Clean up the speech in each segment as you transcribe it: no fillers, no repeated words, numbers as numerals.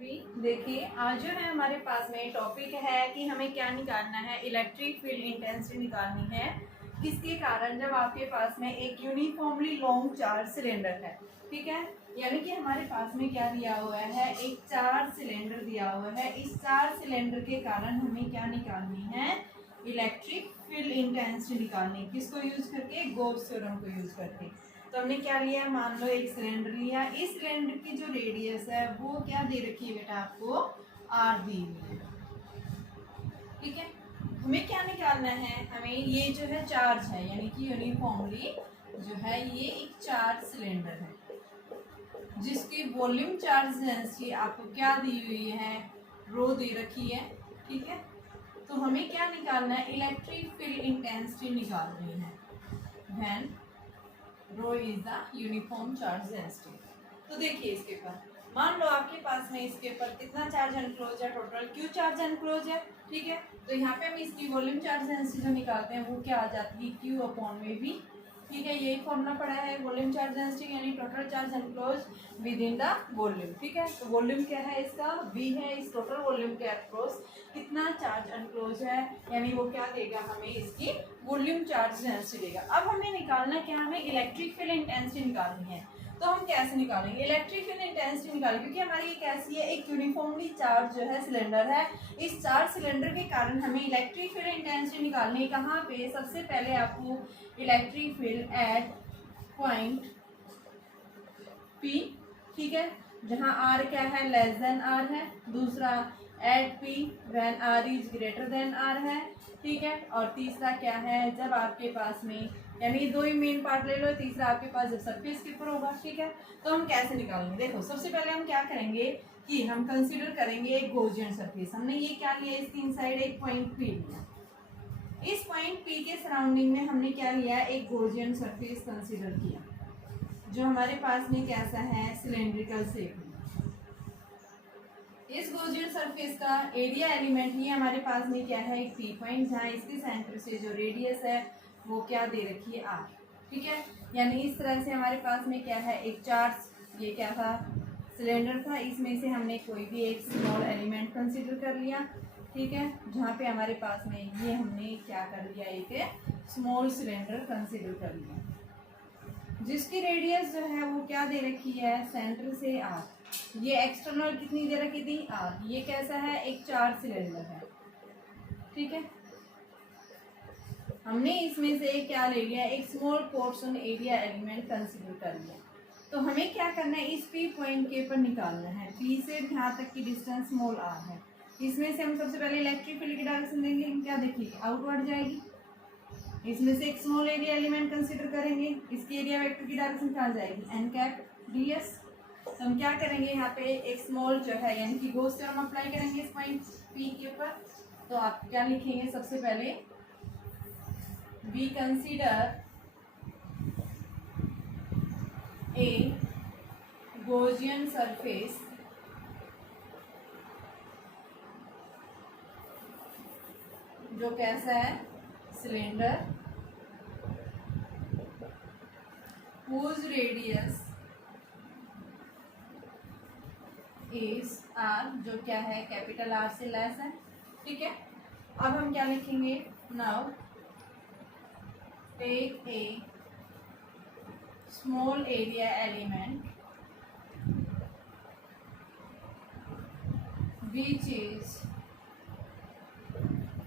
सभी, देखिए आज जो है हमारे पास में टॉपिक है कि हमें क्या निकालना है, इलेक्ट्रिक फील्ड इंटेंसिटी निकालनी है। किसके कारण, जब आपके पास में एक यूनिफॉर्मली लॉन्ग चार्ज सिलेंडर है, ठीक है, यानी कि हमारे पास में क्या दिया हुआ है, एक चार्ज सिलेंडर दिया हुआ है। इस चार्ज सिलेंडर के कारण हमें क्या निकालनी है, इलेक्ट्रिक फील्ड इंटेंसिटी निकालनी। किसको यूज करके, गॉस थ्योरम को यूज करके। तो हमने क्या लिया, मान लो एक सिलेंडर लिया, इस सिलेंडर की जो रेडियस है वो क्या दे रखी है बेटा, आपको आर दी हुई है, ठीक है। हमें क्या निकालना है, हमें ये जो है चार्ज है, यानी कि यूनिफॉर्मली जो है ये एक चार्ज सिलेंडर है जिसकी वॉल्यूम चार्ज डेंसिटी आपको क्या दी हुई है, रो दे रखी है, ठीक है। तो हमें क्या निकालना है, इलेक्ट्रिक फील्ड इंटेंसिटी निकालनी है when rho is the uniform charge density. तो देखिए इसके ऊपर मान लो आपके पास में इसके ऊपर कितना चार्ज एनक्लोज है, टोटल क्यू चार्ज एनक्लोज है, ठीक है। तो यहाँ पे हम इसकी वॉल्यूम चार्ज डेंसिटी जो निकालते हैं वो क्या आ जाती है, क्यू अपॉन में भी, ठीक है। यही फॉर्मूला पड़ा है, वॉल्यूम चार्ज डेंसिटी यानी total charge enclose with in the volume, ठीक है। तो वॉल्यूम क्या है इसका, वी है, इस टोटल वॉल्यूम के अक्रॉस कितना चार्ज एनक्लोज है, यानी वो क्या देगा हमें, इसकी वॉल्यूम चार्ज डेंसिटी देगा। अब हमें निकालना क्या, हमें इलेक्ट्रिक फील्ड इंटेंसिटी निकालनी है। तो हम कैसे निकालेंगे इलेक्ट्रिक फील्ड इंटेंसिटी निकालेंगे, क्योंकि हमारी ये कैसी है, एक यूनिफॉर्मली चार्ज जो है सिलेंडर है। इस चार्ज सिलेंडर के कारण हमें इलेक्ट्रिक फील्ड इंटेंसिटी निकालनी है। कहाँ पे, सबसे पहले आपको electric field at point P, ठीक है, जहाँ आर क्या है, लेस देन आर है। दूसरा at P when R is greater than R है, ठीक है। और तीसरा क्या है, जब आपके पास में, यानी दो ही मेन पार्ट ले लो, तीसरा आपके पास जब सरफेस के ऊपर होगा, ठीक है। तो हम कैसे निकालेंगे, देखो सबसे पहले हम क्या करेंगे कि हम कंसीडर करेंगे एक गॉसियन सरफेस। हमने ये क्या लिया, इसकी इनसाइड एक पॉइंट पी लिया। इस पॉइंट पी के सराउंडिंग में हमने क्या लिया, एक गॉसियन सरफेस कंसीडर किया जो हमारे पास में कैसा है, सिलेंड्रिकल शेप। इस गॉसियन सरफेस का एरिया एलिमेंट ये हमारे पास में क्या है, एक पी पॉइंट, जहाँ इसके सेंटर से जो रेडियस है वो क्या दे रखी है, आर, ठीक है। यानी इस तरह से हमारे पास में क्या है, एक चार्ज, ये क्या था, सिलेंडर था, इसमें से हमने कोई भी एक स्मॉल एलिमेंट कंसीडर कर लिया, ठीक है, जहाँ पे हमारे पास में ये हमने क्या कर लिया, एक स्मॉल सिलेंडर कंसीडर कर लिया जिसकी रेडियस जो है वो क्या दे रखी है, सेंटर से आर। ये एक्सटर्नल कितनी दे रखी थी, आर। ये कैसा है, एक चार्ज सिलेंडर है, ठीक है। हमने इसमें से क्या ले लिया, एक small portion area element consider कर लिया। तो हमें क्या करना है, इस पी पॉइंट के ऊपर निकालना है। पी से यहाँ तक की डिस्टेंस स्मॉल आर है। इसमें से हम सबसे पहले इलेक्ट्रिक फील्ड की डायरेक्शन देंगे, हम क्या देखेंगे, आउटवर्ड जाएगी। इसमें से एक स्मॉल एरिया एलिमेंट कंसीडर करेंगे, इसकी एरिया वेक्टर की डायरेक्शन कहाँ जाएगी, एन कैप डी एस। तो हम क्या करेंगे, यहाँ पे एक स्मॉल जो है यानी कि गॉस थ्योरम अप्लाई करेंगे इस पॉइंट पी के ऊपर। तो आप क्या लिखेंगे, सबसे पहले we consider a Gaussian surface जो कैसा है, cylinder whose radius is r, जो क्या है, कैपिटल आर से लेस है, ठीक है। अब हम क्या लिखेंगे, now take a small area element which is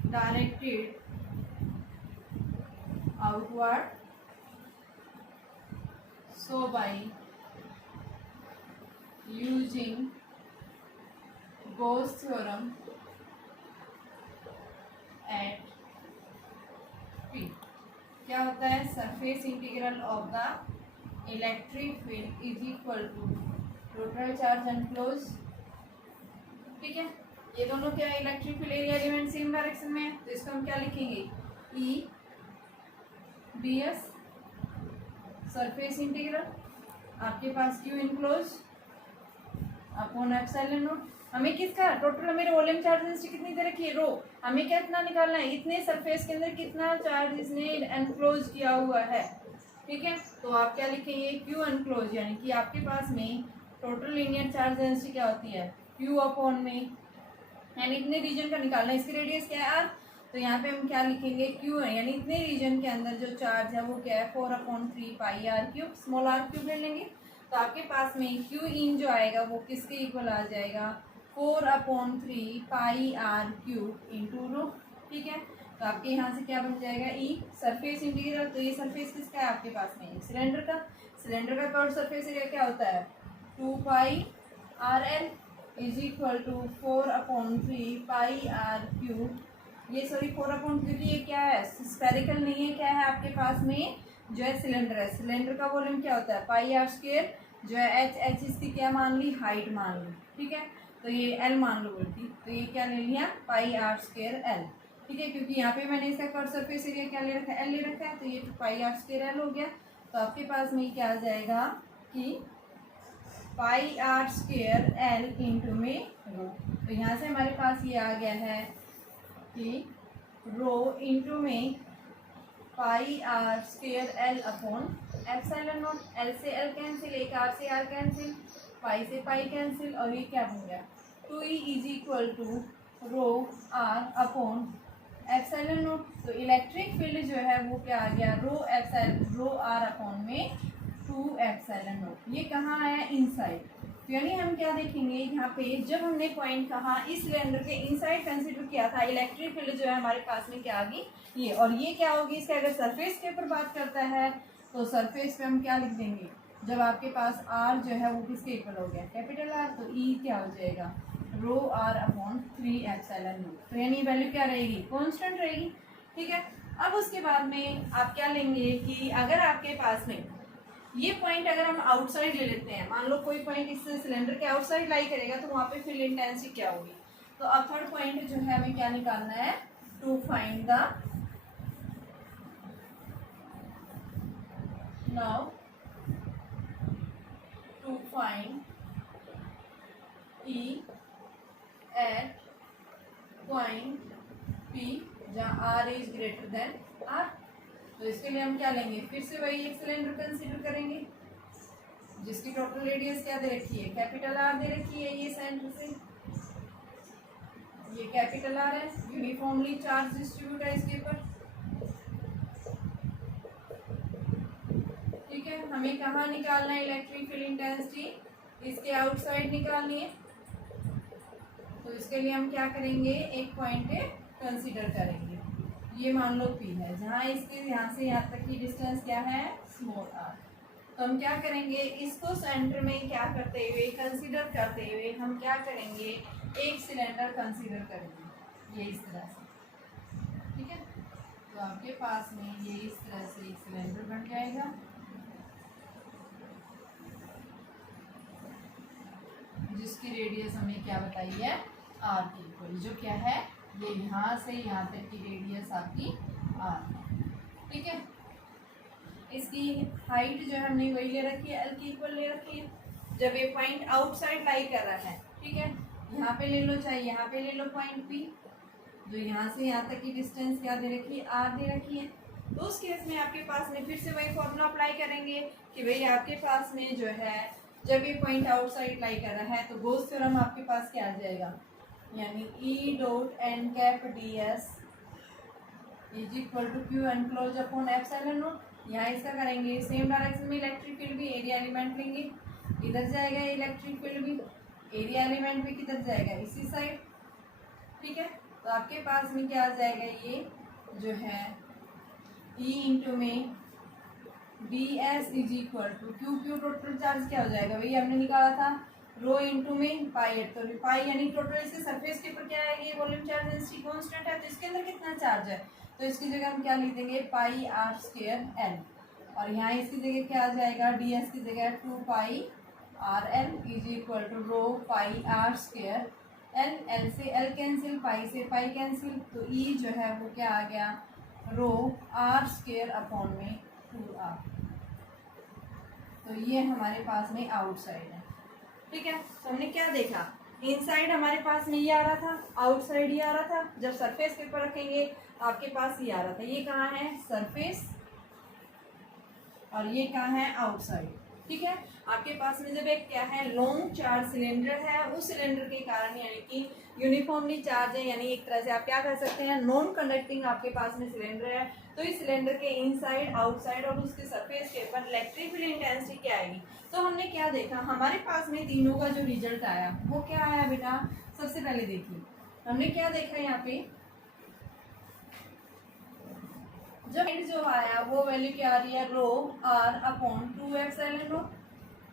directed outward, so by using Gauss theorem at P, क्या होता है, surface integral of the electric field is equal to total charge enclose, ठीक है। ये दोनों क्या है, electric field area element same direction में है, तो इसको हम क्या लिखेंगे, E B S surface integral, आपके पास Q enclose upon epsilon naught. हमें किसका, टोटल हमें वॉल्यूम चार्ज डेंसिटी कितनी दे रखी है, रो। हमें कितना निकालना है, इतने सरफेस के अंदर कितना चार्ज इसने एनक्लोज किया हुआ है, ठीक है। तो आप क्या लिखेंगे, क्यू एनक्लोज, यानी कि आपके पास में टोटल लीनियर चार्ज डेंसिटी क्या होती है, क्यू अपॉन में, यानी इतने रीजन का निकालना है। इसकी रेडियस क्या है आर, तो यहाँ पे हम क्या लिखेंगे क्यू है, यानी इतने रीजन के अंदर जो चार्ज है वो क्या है 4/3 pi r cube, small r cube ले लेंगे। तो आपके पास में क्यू इन जो आएगा वो किसके इक्वल आ जाएगा 4/3 pi r cube into rho. ठीक है, तो आपके यहाँ से क्या बन जाएगा ई सरफेस इंटीग्रल। तो ये सरफेस किसका है आपके पास में सिलेंडर का। सिलेंडर का कर्व सरफेस एरिया क्या होता है 2 pi r l is equal to 4/3 pi r cube. ये सॉरी 4/3 ये क्या है स्फेरिकल नहीं है, क्या है आपके पास में जो है सिलेंडर है। सिलेंडर का वॉल्यूम क्या होता है पाई आर स्क्वायर, जो है एच इसकी क्या मान ली हाइट मान ली। ठीक है, तो ये एल मान लो बोलती, तो ये क्या ले लिया पाई आर स्क्वायर एल। ठीक है, क्योंकि यहाँ पे मैंने इसका कर्व सरफेस एरिया क्या ले रखा है एल ले रखा है, तो ये पाई आर स्क्वायर एल हो गया। तो आपके पास में क्या आ जाएगा कि पाई आर स्क्वायर एल इंटू में रो। तो यहाँ से हमारे पास ये आ गया है कि रो इंटू में pi r square l upon epsilon naught. L से एल कैंसिल, एक आर से आर कैंसिल, पाई से पाई कैंसिल, और ये क्या बन गया 2e is equal to rho r upon epsilon naught. तो इलेक्ट्रिक फील्ड जो है वो क्या आ गया रो आर अपॉन में 2 एप्सिलॉन नॉट। ये कहाँ आया इनसाइड। तो यानी हम क्या देखेंगे यहाँ पे जब हमने पॉइंट कहा इस सिलेंडर के इनसाइड कंसीडर किया था, इलेक्ट्रिक फील्ड जो है हमारे पास में क्या आ गई ये, और ये क्या होगी इसके अगर सरफेस के ऊपर बात करता है तो सरफेस पे हम क्या लिख देंगे जब आपके पास आर जो है वो किसके इक्वल हो गया कैपिटल आर, तो ई क्या हो जाएगा रो आर अपॉन 3 एप्सिलॉन नॉट। तो यानी वैल्यू क्या रहेगी कांस्टेंट रहेगी। ठीक है, अब उसके बाद में आप क्या लेंगे कि अगर आपके पास में ये पॉइंट अगर हम आउटसाइड ले लेते हैं, मान लो कोई पॉइंट इस सिलेंडर के आउटसाइड लाई करेगा तो वहाँ पे फील्ड इंटेंसिटी क्या होगी। तो अब थर्ड पॉइंट जो है हमें क्या निकालना है to find the now to find E at point P जहाँ R is greater than R. तो इसके लिए हम क्या लेंगे फिर से वही एक सिलेंडर कंसीडर करेंगे जिसकी टोटल रेडियस क्या दे रखी है कैपिटल आर दे रखी है। ये सेंटर से ये कैपिटल आर है, यूनिफॉर्मली चार्ज डिस्ट्रीब्यूट है इसके ऊपर। ठीक है, हमें कहाँ निकालना है इलेक्ट्रिक फील्ड इंटेंसिटी, इसके आउटसाइड निकालनी है। तो इसके लिए हम क्या करेंगे एक पॉइंट कंसीडर करेंगे, ये मान लो P है जहाँ इसके यहाँ से यहाँ तक की डिस्टेंस क्या है स्मॉल r। तो हम क्या करेंगे इसको सेंटर में क्या करते हुए कंसीडर करते हुए हम क्या करेंगे एक सिलेंडर कंसीडर करेंगे ये इस तरह से। ठीक है, तो आपके पास में ये इस तरह से एक सिलेंडर बन जाएगा जिसकी रेडियस हमें क्या बताई है r की इक्वल, जो क्या है ये यहाँ से यहाँ तक की रेडियस आपकी r। ठीक है, इसकी हाइट जो है हमने वही ले रखी है एल की इक्वल ले रखी है। जब ये पॉइंट आउटसाइड लाई कर रहा है, ठीक है, यहाँ पे ले लो चाहे यहाँ पे ले लो पॉइंट पी, जो यहाँ से यहाँ तक की डिस्टेंस क्या दे रखी है आर दे रखी है। तो उस केस में आपके पास में फिर से वही फॉर्मूला अप्लाई करेंगे कि भाई आपके पास में जो है जब ये पॉइंट आउटसाइड लाई कर रहा है तो गोस थ्योरम आपके पास क्या आ जाएगा, यानी E dot n cap d s is equal to q enclose upon epsilon naught. यहाँ इसका करेंगे सेम डायरेक्शन में इलेक्ट्रिक फील्ड भी एरिया एलिमेंट लेंगे, इधर जाएगा इलेक्ट्रिक फील्ड भी, एरिया एलिमेंट भी किधर जाएगा इसी साइड। ठीक है, तो आपके पास में क्या आ जाएगा ये जो है ई इंटू में d s is equal to q, q total charge क्या हो जाएगा वही हमने निकाला था रो इंटू में पाई एट। तो पाई यानी टोटल इसके सरफेस के ऊपर क्या है ये वॉल्यूम चार्ज डेंसिटी कांस्टेंट है, तो इसके अंदर कितना चार्ज है तो इसकी जगह हम क्या लिख देंगे पाई आर स्क्वायर एल, और यहाँ इसकी जगह क्या आ जाएगा डी एस की जगह 2 pi r l is equal to rho pi r square l, l से एल कैंसिल पाई से पाई कैंसिल, तो ई जो है वो क्या आ गया रो आर स्क्वायर अपॉन में 2r। तो ये हमारे पास में आउटसाइड है। ठीक है, तो हमने क्या देखा इनसाइड हमारे पास में ये आ रहा था, आउटसाइड ये आ रहा था। जब सरफेस के ऊपर रखेंगे आपके पास ये आ रहा था, ये कहाँ है सरफेस और ये कहाँ है आउटसाइड। ठीक है, आपके पास में जब एक क्या है लॉन्ग चार्ज सिलेंडर है, उस सिलेंडर के कारण यानी कि यूनिफॉर्मली चार्ज है, यानी एक तरह से आप क्या कर सकते हैं नॉन कंडक्टिंग आपके पास में सिलेंडर है, तो इस सिलेंडर के इनसाइड आउटसाइड और उसके सरफेस के ऊपर इलेक्ट्रिक फील्ड इंटेंसिटी क्या आएगी। तो हमने क्या देखा, हमारे पास में तीनों का जो रिजल्ट आया वो क्या आया बेटा, सबसे पहले देखिए हमने क्या देखा यहाँ पे, जो आया वो वैल्यू क्या आ रही है rho r upon 2 epsilon naught.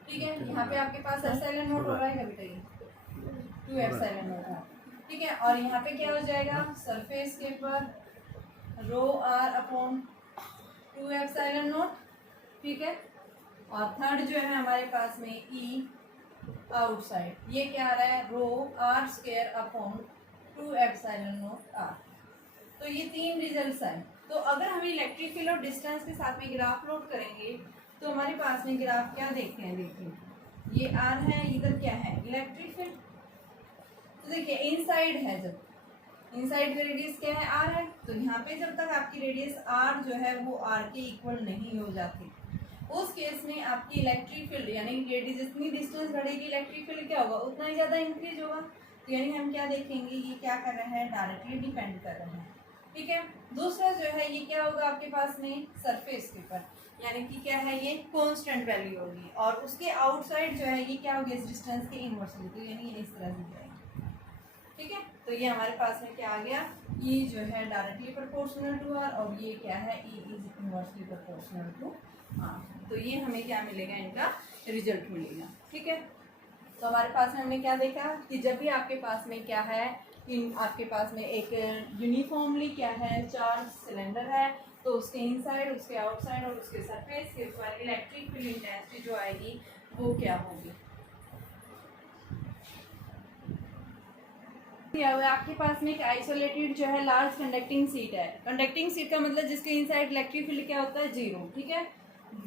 ठीक है, यहाँ पे आपके पास एप्सिलॉन नॉट हो रहा है बेटा, ये 2 एप्सिलॉन नॉट है। ठीक है, और यहाँ पे क्या हो जाएगा सरफेस के ऊपर रो आर अपॉन 2 एप्सिलॉन नॉट। ठीक है, और थर्ड जो है हमारे पास में ई आउटसाइड, ये क्या आ रहा है rho r square upon 2 epsilon naught r. तो ये तीन रिजल्ट्स आए। तो अगर हम इलेक्ट्रिक फील्ड और डिस्टेंस के साथ में ग्राफ प्लॉट करेंगे तो हमारे पास में ग्राफ क्या देखते हैं, देखिए ये आर है, इधर क्या है इलेक्ट्रिक फील्ड। तो देखिए इनसाइड है, जब इनसाइड का रेडियस क्या है आर है, तो यहाँ पे जब तक आपकी रेडियस आर जो है वो आर के इक्वल नहीं हो जाती, उस केस में आपकी इलेक्ट्रिक फील्ड यानी रेडियस जितनी डिस्टेंस बढ़ेगी इलेक्ट्रिक फील्ड क्या होगा उतना ही ज़्यादा इंक्रीज होगा। तो यानी हम क्या देखेंगे, ये क्या कर रहे हैं डायरेक्टली डिपेंड कर रहे हैं। ठीक है, दूसरा जो है ये क्या होगा आपके पास में सरफेस के ऊपर, यानी कि क्या है ये कांस्टेंट वैल्यू होगी, और उसके आउटसाइड जो है ये क्या होगी इस डिस्टेंस के इनवर्सली, तो यानी ये इस तरह से जाएगी। ठीक है, तो ये हमारे पास में क्या आ गया, ई जो है डायरेक्टली प्रोपोर्शनल टू आर, और ये क्या है E is inversely proportional to r. तो ये हमें क्या मिलेगा, इनका रिजल्ट मिलेगा। ठीक है, तो हमारे पास में हमने क्या देखा कि जब भी आपके पास में क्या है आपके पास में एक यूनिफॉर्मली क्या है चार्ज सिलेंडर है, तो उसके इनसाइड उसके आउटसाइड और उसके सरफेस के ऊपर इलेक्ट्रिक फील्ड इंटेंसिटी जो आएगी वो क्या होगी। क्या हुआ आपके पास में एक आइसोलेटेड जो है लार्ज कंडक्टिंग सीट है, कंडक्टिंग सीट का मतलब जिसके इनसाइड इलेक्ट्रिक फील्ड क्या होता है जीरो। ठीक है,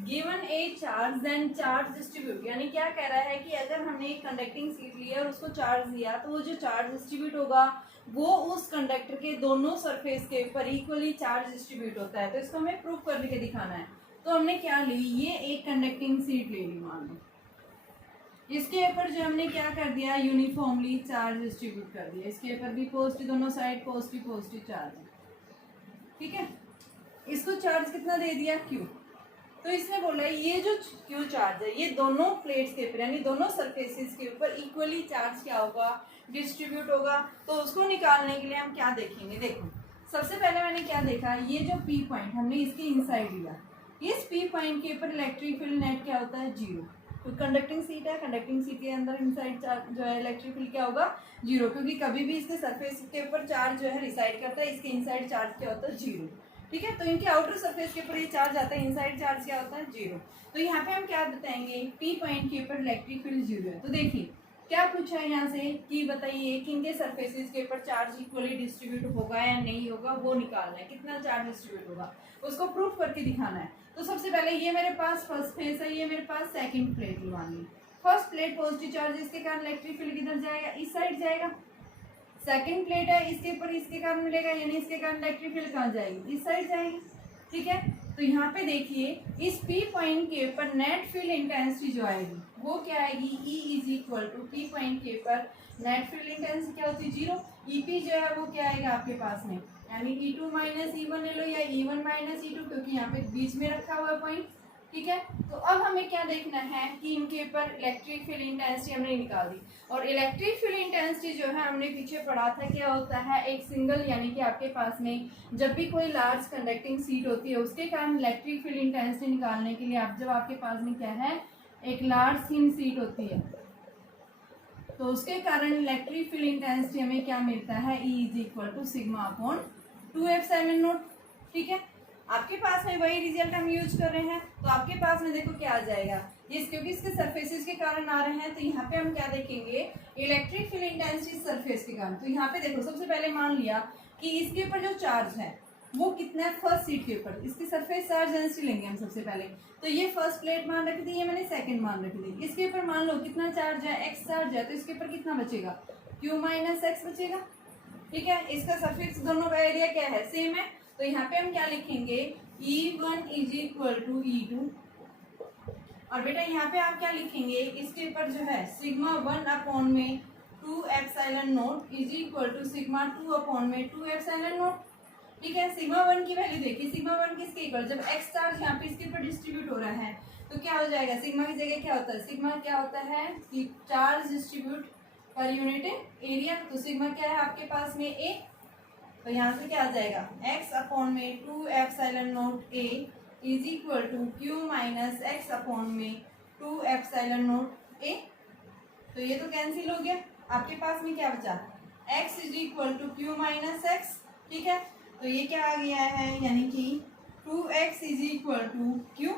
given a charge then charge distribute, यानी क्या कह रहा है कि अगर हमने एक कंडक्टिंग सीट लिया और उसको चार्ज दिया तो वो जो चार्ज डिस्ट्रीब्यूट होगा वो उस कंडक्टर के दोनों सरफेस के ऊपर इक्वली चार्ज डिस्ट्रीब्यूट होता है। तो इसको हमें प्रूव करके दिखाना है। तो हमने क्या ली, ये एक कंडक्टिंग सीट ले ली मान लो, इसके ऊपर जो हमने क्या कर दिया यूनिफॉर्मली चार्ज डिस्ट्रीब्यूट कर दिया, इसके ऊपर भी पॉजिटिव दोनों साइड पॉजिटिव चार्ज है। ठीक है, इसको चार्ज कितना दे दिया क्यू, तो इसने बोला ये जो क्यू चार्ज है ये दोनों प्लेट्स के ऊपर यानी दोनों सरफेसेस के ऊपर इक्वली चार्ज क्या होगा डिस्ट्रीब्यूट होगा। तो उसको निकालने के लिए हम क्या देखेंगे, देखो सबसे पहले मैंने क्या देखा, ये जो पी पॉइंट हमने इसके इनसाइड लिया, इस पी पॉइंट के ऊपर इलेक्ट्रिक फील्ड नेट क्या होता है जीरो। तो कंडक्टिंग सीट है, कंडक्टिंग सीट के अंदर इनसाइड चार्ज जो है इलेक्ट्रिक फील्ड क्या होगा जीरो, क्योंकि कभी भी इसके सरफेस के ऊपर चार्ज जो है रिसाइड करता है, इसके इनसाइड चार्ज क्या होता है जीरो। ठीक है, तो इनके आउटर सरफेस के ऊपर ये चार्ज आता है, इनसाइड चार्ज क्या होता है जीरो। तो यहाँ पे हम क्या बताएंगे पी पॉइंट के ऊपर इलेक्ट्रिक फील्ड जीरो है। तो देखिए क्या पूछा है यहाँ से कि बताइए कि इनके सरफेसेस के ऊपर चार्ज इक्वली डिस्ट्रीब्यूट होगा या नहीं होगा, वो निकालना है कितना चार्ज डिस्ट्रीब्यूट होगा, उसको प्रूफ करके दिखाना है। तो सबसे पहले ये मेरे पास फर्स्ट फेस है, ये मेरे पास सेकंड प्लेट मान ली, फर्स्ट प्लेट पॉजिटिव चार्ज इसके कारण इलेक्ट्रिक फील्ड किधर जाएगा इस साइड जाएगा, सेकंड प्लेट है इसके ऊपर इसके कारण मिलेगा यानी इसके कारण इलेक्ट्रिक फील्ड कहाँ जाएगी इस साइड जाएगी। ठीक है, तो यहाँ पे देखिए इस पी पॉइंट के ऊपर नेट फील्ड इंटेंसिटी जो आएगी वो क्या आएगी, E is equal to p point के ऊपर नेट फील्ड इंटेंसिटी क्या होती है जीरो, ई पी जो है वो क्या आएगा आपके पास में यानी E two minus E one ले लो या E one minus E two, क्योंकि यहाँ पे बीच में रखा हुआ है पॉइंट। ठीक है, तो अब हमें क्या देखना है कि इनके ऊपर इलेक्ट्रिक फील्ड इंटेंसिटी हमने निकाल दी, और इलेक्ट्रिक फील्ड इंटेंसिटी जो है हमने पीछे पढ़ा था क्या होता है एक सिंगल यानी कि आपके पास में जब भी कोई लार्ज कंडक्टिंग सीट होती है उसके कारण इलेक्ट्रिक फील्ड इंटेंसिटी निकालने के लिए आप जब आपके पास में क्या है एक लार्ज थिन सीट होती है तो उसके कारण इलेक्ट्रिक फील्ड इंटेंसिटी हमें क्या मिलता है E is equal to sigma upon 2 epsilon naught. ठीक है, आपके पास में वही रिजल्ट हम यूज कर रहे हैं, तो आपके पास में देखो क्या आ जाएगा ये, क्योंकि इसके सरफेसेस के कारण आ रहे हैं तो यहाँ पे हम क्या देखेंगे इलेक्ट्रिक फील्ड इंटेंसिटी सरफेस के कारण। तो यहाँ पे देखो सबसे पहले मान लिया कि इसके ऊपर जो चार्ज है वो कितना है फर्स्ट सीट के ऊपर, इसकी सरफेस चार्ज डेंसिटी लेंगे हम सबसे पहले। तो ये फर्स्ट प्लेट मान रखी थी, ये मैंने सेकंड मान रखी थी, इसके ऊपर मान लो कितना चार्ज है एक्स चार्ज है, तो इसके ऊपर कितना बचेगा क्यू माइनस एक्स बचेगा। ठीक है, इसका सरफेस दोनों का एरिया क्या है सेम है, तो यहाँ पे हम क्या लिखेंगे E1 is equal to E2 और बेटा यहाँ पे आप क्या लिखेंगे, इसके ऊपर जो है सिग्मा 1 अपॉन में 2 epsilon naught is equal to sigma 2 upon में 2 एप्सिलॉन नॉट। ठीक है, सिग्मा 1 की वैल्यू देखिए, सिग्मा 1 किसके इक्वल, जब एक्स चार्ज यहाँ पे इसके ऊपर डिस्ट्रीब्यूट हो रहा है तो क्या हो जाएगा, सिग्मा की जगह क्या होता है, सिग्मा क्या होता है कि charge distribute per unit area. तो सिग्मा क्या है आपके पास में ए, तो यहाँ से क्या आ जाएगा x अपॉन में 2 epsilon naught a is equal to q minus x upon में 2 एप्सिलॉन नॉट a। तो ये तो कैंसिल हो गया, आपके पास में क्या बचा, x is equal to q minus x. ठीक है, तो ये क्या आ गया है, यानी कि 2x is equal to q,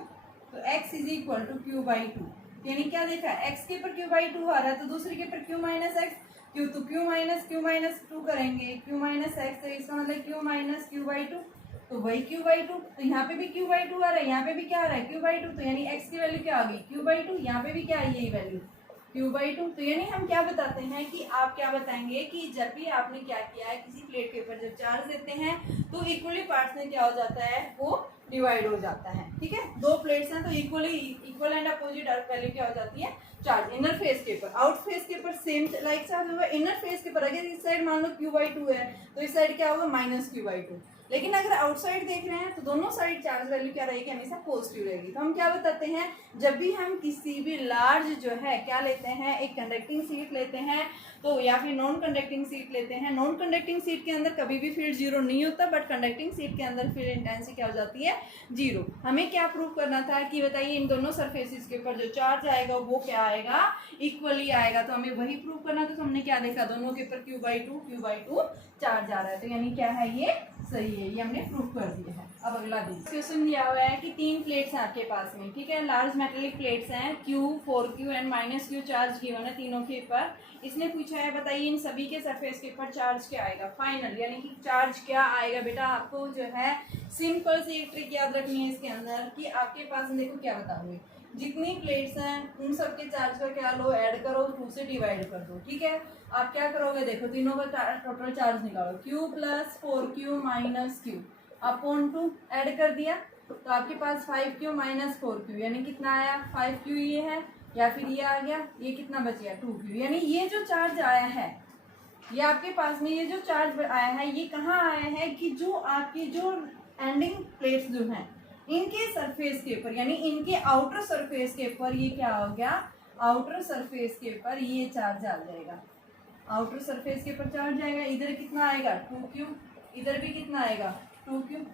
तो x is equal to q by 2। यानी क्या देखा, x के ऊपर क्यू बाई 2 आ रहा है तो दूसरे के ऊपर क्यू माइनस एक्स, क्यू तो क्यू माइनस 2 करेंगे, क्यू माइनस एक्स, तो इसका मतलब क्यू माइनस क्यू बाई 2, तो वही क्यू बाई 2। तो यहाँ पे भी क्यू बाई 2 आ रहा है, यहाँ पे भी क्या आ रहा है क्यू बाई 2, तो यानी x की वैल्यू क्या आ गई क्यू बाई 2, यहाँ पे भी क्या है यही वैल्यू क्यू बाई 2। तो यानी हम क्या बताते हैं कि आप क्या बताएंगे कि जब भी आपने क्या किया है किसी प्लेट के ऊपर जब चार्ज देते हैं तो इक्वली पार्ट्स में क्या हो जाता है, वो डिवाइड हो जाता है। ठीक है, दो प्लेट्स हैं तो इक्वल एंड अपोजिट वैल्यू क्या हो जाती है चार्ज। इनर फेस के ऊपर, आउट फेस के ऊपर सेम लाइक चार्ज होगा, इनर फेस के ऊपर अगर इस साइड मान लो क्यू बाई 2 है तो इस साइड क्या होगा माइनस क्यू बाई 2। लेकिन अगर आउटसाइड देख रहे हैं तो दोनों साइड चार्ज वैल्यू क्या रहेगी, हमेशा पॉजिटिव रहेगी। तो हम क्या बताते हैं, जब भी हम किसी भी लार्ज जो है क्या लेते हैं, एक कंडक्टिंग शीट लेते हैं तो या फिर नॉन कंडक्टिंग शीट लेते हैं, नॉन कंडक्टिंग शीट के अंदर कभी भी फील्ड जीरो नहीं होता, बट कंडक्टिंग शीट के अंदर फील्ड इंटेंसिटी क्या हो जाती है जीरो। हमें क्या प्रूव करना था कि बताइए इन दोनों सरफेसेस के ऊपर जो चार्ज आएगा वो क्या आएगा, इक्वली आएगा। तो हमें वही प्रूव करना था, तो हमने क्या देखा, दोनों के ऊपर क्यू बाई टू चार्ज आ रहा है, तो यानी क्या है ये सही है, ये हमने प्रूव कर दिया है। अब अगला देखिए, क्वेश्चन दिया हुआ है कि 3 प्लेट्स हैं आपके पास में। ठीक है, लार्ज मेटेलिक प्लेट्स हैं, Q 4Q and minus Q charge given है तीनों के ऊपर। इसने पूछा है बताइए इन सभी के सरफेस के ऊपर चार्ज क्या आएगा फाइनल, यानी कि चार्ज क्या आएगा। बेटा आपको जो है सिंपल सी एक ट्रिक याद रखनी है इसके अंदर कि आपके पास देखो क्या बताओगे, जितनी प्लेट्स हैं उन सब के चार्ज का क्या लो, ऐड करो, 2 से डिवाइड कर दो। ठीक है, आप क्या करोगे, देखो तीनों का टोटल चार्ज निकालो, Q plus 4Q minus Q upon 2 add कर दिया तो आपके पास 5Q माइनस 4Q यानी कितना आया 5Q ये है, या फिर ये आ गया, ये कितना बच गया 2Q। यानी ये जो चार्ज आया है, ये आपके पास में ये जो चार्ज आया है ये कहाँ आया है कि जो आपकी जो एंडिंग प्लेट्स जो हैं इनके सरफेस के ऊपर, यानी इनके आउटर सरफेस के ऊपर ये क्या हो गया, आउटर सरफेस के ऊपर ये चार्ज आ जाएगा, आउटर सरफेस के ऊपर चार्ज आएगा। इधर कितना आएगा 2Q, इधर भी कितना आएगा 2Q।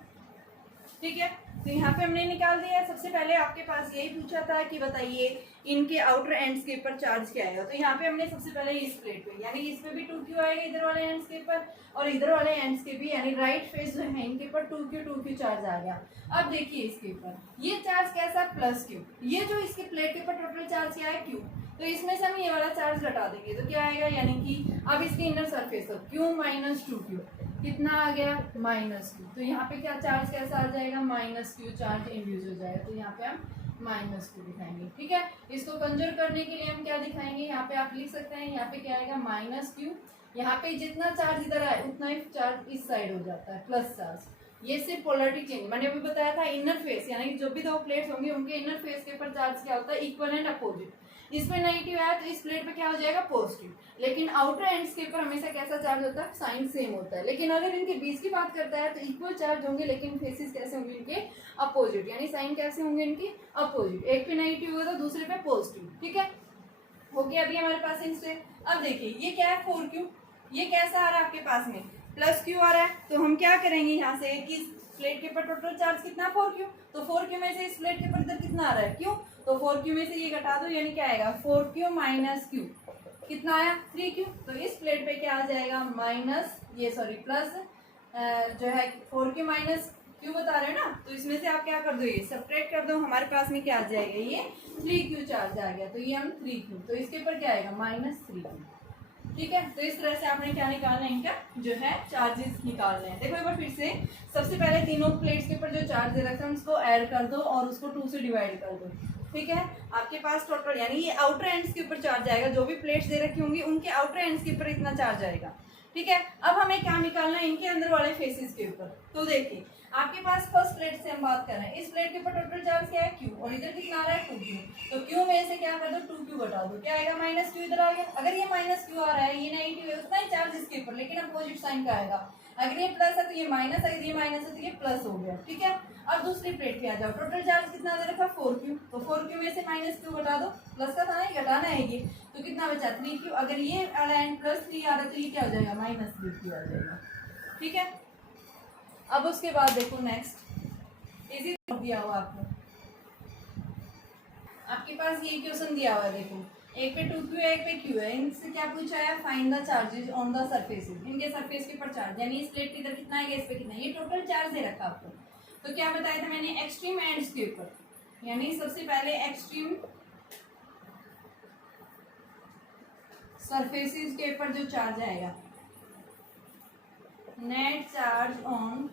ठीक है, तो यहाँ पे हमने निकाल दिया है। सबसे पहले आपके पास यही पूछा था कि बताइए इनके आउटर एंड्स के ऊपर चार्ज क्या आएगा, तो यहाँ पे हमने सबसे पहले इस प्लेट पे, यानी इस पे भी 2Q आएगा इधर वाले एंड्स के ऊपर, और इधर वाले एंड्स के भी, यानी राइट फेस जो है इनके ऊपर 2Q चार्ज आ गया। अब देखिए इसके ऊपर ये चार्ज कैसा प्लस Q, ये जो इसके प्लेट के ऊपर टोटल चार्ज क्या है Q, तो इसमें से हम ये वाला चार्ज घटा देंगे तो क्या आएगा, यानी कि अब इसके इनर सरफेस हो Q माइनस 2Q कितना आ गया माइनस Q। तो यहाँ पे क्या चार्ज कैसा आ जाएगा माइनस Q चार्ज इंड्यूस हो जाएगा, तो यहाँ पे हम माइनस Q दिखाएंगे। ठीक है, इसको कंजर करने के लिए हम क्या दिखाएंगे, यहाँ पे आप लिख सकते हैं, यहाँ पे क्या आएगा माइनस Q, यहाँ पे जितना चार्ज इधर आए उतना ही चार्ज इस साइड हो जाता है प्लस चार्ज। ये सिर्फ पोलरिटी चेंज, मैंने अभी बताया था इनर फेस, यानी जो भी दो प्लेट्स होंगे उनके इनर फेस के ऊपर चार्ज क्या होता है इक्वल एंड अपोजिट। इसमें नेगेटिव आया तो इस प्लेट पे क्या हो जाएगा पॉजिटिव, लेकिन आउटर एंड्स के ऊपर हमेशा कैसा चार्ज होता है साइन सेम होता है। लेकिन अगर इनके बीच की बात करता है तो इक्वल चार्ज होंगे, लेकिन फेसेस कैसे होंगे इनके अपोजिट, यानी साइन कैसे होंगे इनके अपोजिट, एक पे नेगेटिव होगा तो दूसरे पे पॉजिटिव। ठीक है, हो गया अभी हमारे पास इनसे। अब देखिए ये क्या है 4Q, ये कैसा आ रहा है आपके पास में प्लस Q आ रहा है, तो हम क्या करेंगे यहाँ से कि प्लेट के ऊपर टोटल चार्ज कितना 4Q, तो 4Q में से इस प्लेट के ऊपर इधर कितना आ रहा है Q, तो 4Q में से ये घटा दो, यानी क्या आएगा 4Q माइनस Q कितना आया 3Q। तो इस प्लेट पे क्या आ जाएगा माइनस ये सॉरी प्लस जो है 4Q माइनस Q बता रहे हो ना, तो इसमें से आप क्या कर दो ये सब्ट्रैक्ट कर दो, हमारे पास में क्या आ जाएगा ये 3Q चार्ज आ गया, तो ये हम 3Q, तो इसके ऊपर क्या आएगा माइनस 3Q। ठीक है, तो इस तरह से आपने क्या निकालना है इनका जो है चार्जेस निकालने हैं। देखो एक बार फिर से, सबसे पहले तीनों प्लेट्स के ऊपर जो चार्ज दे रखते हैं उसको ऐड कर दो और उसको 2 से डिवाइड कर दो। ठीक है, आपके पास टोटल यानी ये आउटर एंड्स के ऊपर चार्ज आएगा, जो भी प्लेट्स दे रखी होंगी उनके आउटर एंड्स के ऊपर इतना चार्ज आएगा। ठीक है, अब हमें क्या निकालना है इनके अंदर वाले फेसेस के ऊपर। तो देखिए आपके पास फर्स्ट प्लेट से हम बात कर रहे हैं, इस प्लेट के ऊपर टोटल चार्ज क्या है Q, और इधर कितना आ रहा है 2Q। तो Q में से क्या कर दो 2Q घटा दो, क्या आएगा -Q इधर आ गया। अगर ये -Q आ रहा है, ये नेगेटिव है, उतना ही चार्ज इसके ऊपर, लेकिन अपोजिट साइन का आएगा। अगर ये प्लस है तो ये माइनस, अगर ये माइनस है तो ये प्लस हो गया। ठीक है, अब दूसरी प्लेट पे आ जाओ, टोटल चार्ज कितना दे रखा 4Q, तो 4Q में से -Q घटा दो, प्लस का था ना, घटाना है ये, तो कितना बचा 3Q। अगर ये एंड +3 आ रहा है तो ये क्या हो जाएगा -3Q आ जाएगा। ठीक है, अब उसके बाद देखो नेक्स्ट इजी दिया हुआ आपको, आपके पास ये क्वेश्चन दिया हुआ है, देखो एक पे 2Q है, एक पे Q है, इनसे क्या पूछा है find the charges on the surfaces, इनके सरफेस के ऊपर चार्ज, यानी इस प्लेट के इधर कितना है, इस पे कितना है, ये टोटल चार्ज दे रखा आपको। तो क्या बताया था मैंने, एक्सट्रीम एंड्स के ऊपर, यानी सबसे पहले एक्सट्रीम सरफेसेस के ऊपर जो चार्ज आएगा, net charge on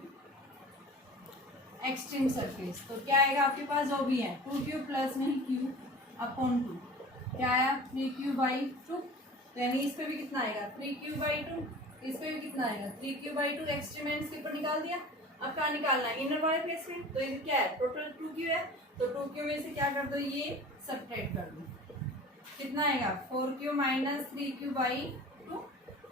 extreme surface, तो क्या आएगा आपके पास जो भी है 2Q प्लस में Q अपॉन 2, क्या आया 3Q/2, तो यानी इस पे भी कितना आएगा 3Q/2, इस पे भी कितना आएगा 3Q/2, एक्सट्रीम एंड्स के ऊपर निकाल दिया। अब क्या निकालना है इनर वाले फेस में, तो ये क्या है टोटल 2Q है, तो 2Q में से क्या कर दो ये सब्ट्रैक्ट कर दो, कितना आएगा 4Q माइनस 3Q/2,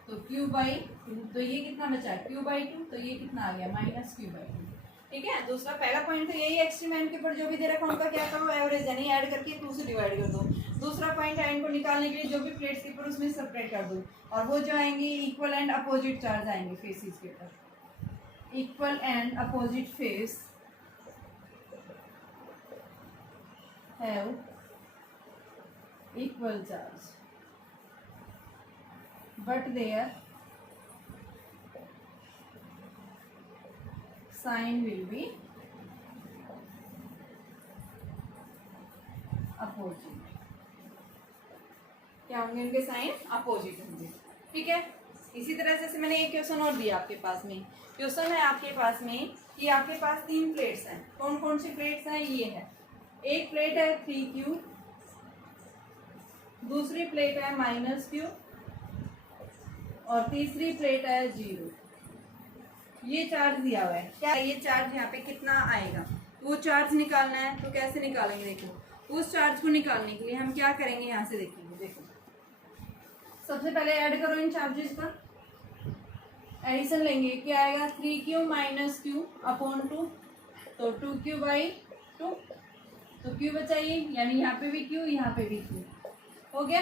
तो Q/2, तो ये कितना बचा है Q/2, तो ये कितना आ गया -Q/2। ठीक है, दूसरा पहला पॉइंट तो यही एक्सट्रीम एंड के ऊपर जो भी दे रखा उनका क्या करो एवरेज, यानी ऐड करके 2 से डिवाइड कर दो। दूसरा पॉइंट एंड को निकालने के लिए जो भी प्लेट्स के ऊपर उसमें सेपरेट कर दो, और वो जो आएंगे इक्वल एंड अपोजिट चार्ज आएंगे फेसेस के ऊपर, equal and opposite face have equal charge but their sign will be opposite, क्या होंगे उनके साइन अपोजिट होंगे। ठीक है, इसी तरह से मैंने एक क्वेश्चन और दिया आपके पास में, क्वेश्चन है आपके पास में कि आपके पास 3 प्लेट्स हैं, कौन कौन सी प्लेट्स हैं, ये है एक प्लेट है 3Q, दूसरी प्लेट है -Q, और तीसरी प्लेट है 0। ये चार्ज दिया हुआ है, क्या ये चार्ज यहाँ पे कितना आएगा, वो चार्ज निकालना है। तो कैसे निकालेंगे, देखो उस चार्ज को निकालने के लिए हम क्या करेंगे, यहाँ से देखेंगे, देखो सबसे पहले ऐड करो इन चार्जेस का, एडिशन लेंगे, क्या आएगा 3Q माइनस Q अपॉन 2, तो 2Q/2, तो Q बचाइए, यानी यहाँ पे भी Q, यहाँ पे भी Q हो गया।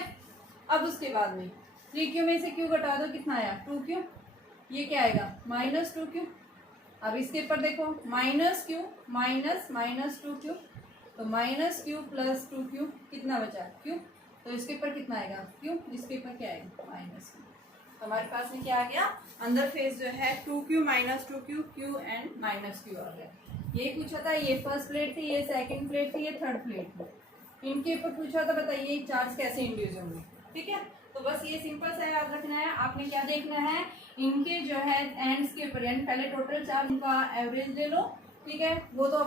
अब उसके बाद में 3Q में से Q घटा दो, कितना आया 2Q, ये क्या आएगा -2Q। अब इसके ऊपर देखो -Q माइनस -2Q, तो -Q प्लस 2Q कितना बचा Q, तो इसके ऊपर कितना आएगा Q, इसके ऊपर क्या आएगा -Q। तो हमारे पास में क्या आ गया, अंदर फेस जो है 2Q -2Q, Q and -Q आ गया। ये पूछा था, ये फर्स्ट प्लेट थी, ये सेकंड प्लेट थी, ये थर्ड प्लेट थी, इनके ऊपर पूछा था बताइए चार्ज कैसे इंड्यूस होंगे। ठीक है, तो बस ये सिंपल सा याद रखना है, आपने क्या देखना है इनके जो है एंड्स के ऊपर, यानी पहले टोटल चार्ज का एवरेज ले लो। ठीक है, वो तो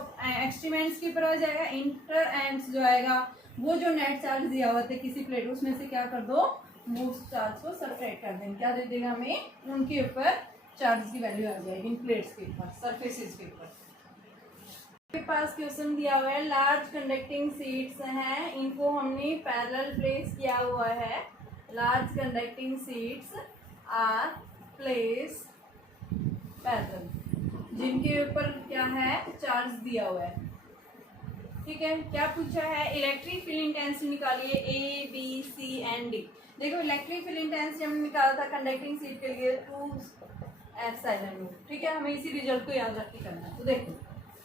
एक्सट्रीम एंड्स के ऊपर आ जाएगा, इंटर एंड्स जो आएगा वो जो नेट चार्ज दिया हुआ था किसी प्लेट, उसमें से क्या कर दो वो चार्ज को सब्ट्रैक्ट कर देंगे, क्या दे देगा हमें, उनके ऊपर चार्ज की वैल्यू आ जाएगी इन प्लेट्स के ऊपर, सरफेसेस के ऊपर। आपके पास क्वेश्चन दिया हुआ है, लार्ज कंडक्टिंग शीट्स हैं, इनको हमने पैरेलल प्लेस किया हुआ है, large conducting sheets are place parallel, जिनके ऊपर क्या है चार्ज दिया हुआ है। ठीक है, क्या पूछा है, इलेक्ट्रिक फील्ड इंटेंसिटी निकालिए A B C and D। देखो इलेक्ट्रिक फील्ड इंटेंसिटी हमने निकाला था कंडक्टिंग शीट के लिए 2ε0। ठीक है, हमें इसी रिजल्ट को याद रख के करना है। तो देखो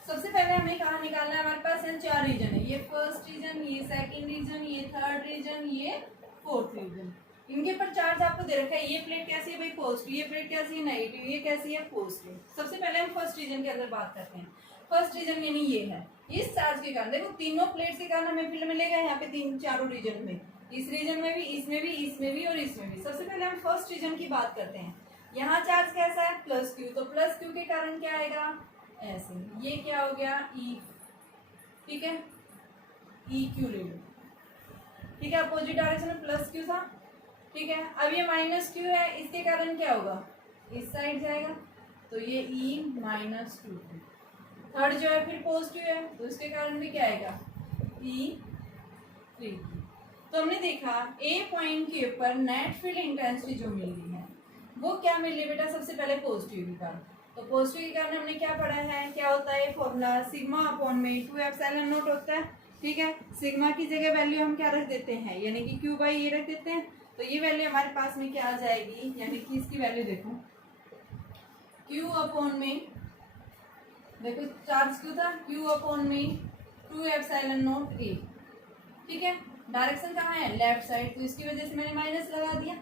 सबसे पहले हमें कहाँ निकालना है, हमारे पास है 4 रीजन है, ये फर्स्ट रीजन, ये सेकंड रीजन, ये थर्ड रीजन, ये फोर्थ रीजन। इनके ऊपर चार्ज आपको दे रखा है, ये प्लेट कैसी है भाई पॉजिटिव, ये प्लेट कैसी है नेगेटिव, ये कैसी है पॉजिटिव। सबसे पहले हम फर्स्ट रीजन के अंदर बात करते हैं, फर्स्ट रीजन यानी ये है, इस चार्ज के कारण देखो तीनों प्लेट्स के कारण हमें फील्ड मिलेगा यहाँ पे चारों रीजन में, इस रीजन में भी, इसमें भी, इसमें भी और इसमें भी। सबसे पहले हम फर्स्ट रीजन की बात करते हैं, यहाँ चार्ज कैसा है +Q, तो +Q के कारण क्या आएगा ऐसे, ये क्या हो गया E। ठीक है, EQ ले लो। ठीक है, अपोजिट डायरेक्शन में +Q था, ठीक है। अब ये माइनस क्यू है, इसके कारण क्या होगा, इस साइड जाएगा, तो ये E minus two Q. Third जो है फिर पॉजिटिव है, तो इसके कारण भी क्या आएगा, ई थ्री क्यू। तो हमने देखा ए पॉइंट के ऊपर नेट फील्ड इंटेंसिटी जो मिल रही है वो क्या मिल रही है बेटा, सबसे पहले पॉजिटिव के कारण। तो पॉजिटिव के कारण हमने क्या पढ़ा है, क्या होता है फॉर्मूला, सिग्मा अपॉन में 2 एप्सिलॉन नॉट होता है। ठीक है, सिग्मा की जगह वैल्यू हम क्या रख देते हैं, यानी कि क्यू बाई ये रख देते हैं। तो ये वैल्यू हमारे पास में क्या आ जाएगी, यानी कि इसकी वैल्यू देखो, क्यू अपॉन में, देखो चार्ज क्यू था, क्यू अपॉन में 2 एप्सिलॉन नॉट ए। ठीक है, डायरेक्शन कहाँ है, लेफ्ट साइड, तो इसकी वजह से मैंने माइनस लगा दिया।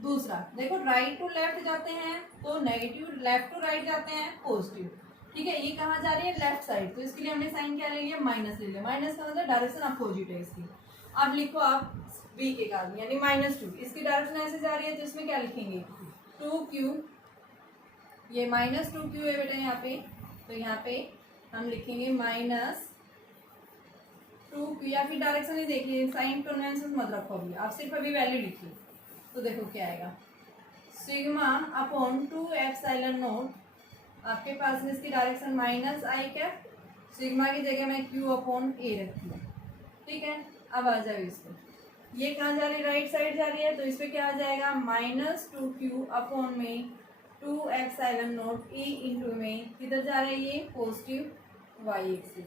दूसरा देखो, राइट टू लेफ्ट जाते हैं तो नेगेटिव, लेफ्ट टू राइट जाते हैं पॉजिटिव। ठीक है, ये कहाँ जा रही है, लेफ्ट साइड, तो इसके लिए हमने साइन क्या ले लिया, माइनस ले लिया। माइनस का मतलब डायरेक्शन अपोजिट है इसकी। अब लिखो आप बी के कारण, यानी -2, इसकी डायरेक्शन ऐसे जा रही है, तो इसमें क्या लिखेंगे, 2q, ये -2q है बेटा यहाँ पे, तो यहाँ पे हम लिखेंगे -2q, या फिर डायरेक्शन ही देखिए, साइन कन्वेंशन मत रखो अभी, आप सिर्फ अभी वैल्यू लिखिए। तो देखो क्या आएगा, सिग्मा अपॉन 2 एप्सिलॉन नॉट, आपके पास में इसकी डायरेक्शन -i कैप, सिग्मा की जगह मैं q अपॉन a रखती हूँ। ठीक है, अब आ जाओ इसको, ये कहाँ जा रही है, राइट साइड जा रही है, तो इस पर क्या आ जाएगा, -2q अपॉन में 2 एप्सिलॉन नॉट e इंटू में किधर जा रहा है, ये पॉजिटिव y एक्सिस।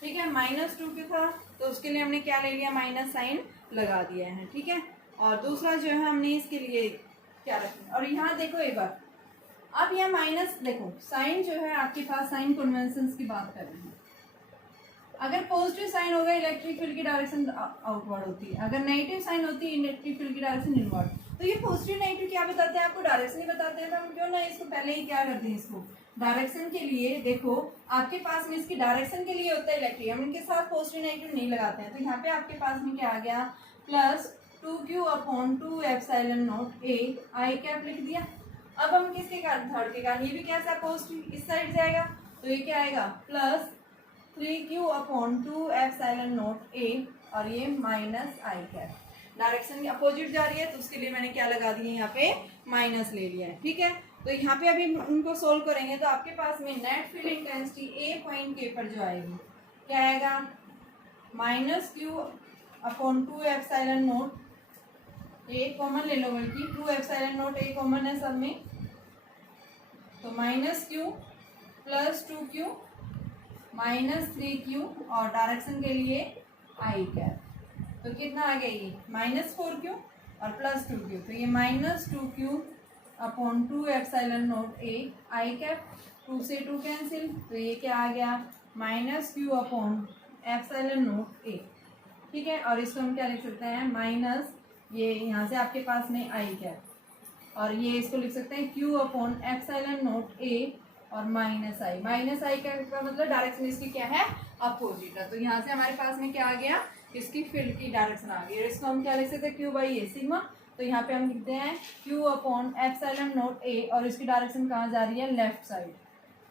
ठीक है, -2q था तो उसके लिए हमने क्या ले लिया, माइनस साइन लगा दिया है। ठीक है, और दूसरा जो है हमने इसके लिए क्या रखा, और यहाँ देखो एक बार, अब यह माइनस देखो, साइन जो है आपके पास, साइन कन्वेंशन की बात कर रहे हैं, अगर पॉजिटिव साइन होगा इलेक्ट्रिक फील्ड की डायरेक्शन आउटवर्ड होती है, अगर नेगेटिव साइन होती है इलेक्ट्रिक फील्ड की डायरेक्शन इनवर्ड। तो ये पॉजिटिव नेगेटिव क्या बताते हैं, आपको डायरेक्शन ही बताते हैं, तो हम क्यों ना इसको पहले ही क्या करते हैं, इसको डायरेक्शन के लिए, देखो आपके पास में इसकी डायरेक्शन के लिए होता है इलेक्ट्रिक, हम इनके साथ पॉजिटिव नेगेटिव नहीं लगाते हैं। तो यहाँ पे आपके पास में क्या आ गया, +2q upon 2 epsilon naught a I cap लिख दिया। अब हम किसके कारण, थर्ड के कारण, ये भी कैसा पॉजिटिव इस साइड जाएगा, तो ये क्या आएगा, +3q upon 2 epsilon naught a, और ये -i कैप, डायरेक्शन अपोजिट जा रही है, तो उसके लिए मैंने क्या लगा दिया, यहाँ पे माइनस ले लिया है। ठीक है, तो यहाँ पे अभी उनको सोल्व करेंगे, तो आपके पास में नेट फील्ड इंटेंसिटी ए पॉइंट के पर जो आएगी, क्या आएगा, -q upon 2 epsilon not a, common ले लो, बल्कि 2 एप्सिलॉन नॉट ए कॉमन है सब में, तो -q +2q -3q, और डायरेक्शन के लिए आई कैप, तो कितना आ गया ये, -4q और +2q, तो ये -2q upon 2 epsilon not a I cap, 2 से 2 कैंसिल, तो ये क्या आ गया, -q upon epsilon not a. ठीक है, और इसको हम क्या लिख सकते हैं, माइनस, ये यहाँ से आपके पास में आई कैप, और ये इसको लिख सकते हैं q upon epsilon not a, और -i का मतलब डायरेक्शन इसकी क्या है, अपोजिट है। तो यहाँ से हमारे पास में क्या आ गया, इसकी फील्ड की डायरेक्शन आ गई, और इसको हम क्या लिख सकते हैं, q बाई ए सिग्मा। तो यहाँ पे हम लिखते हैं q upon epsilon not a, और इसकी डायरेक्शन कहाँ जा रही है, लेफ्ट साइड,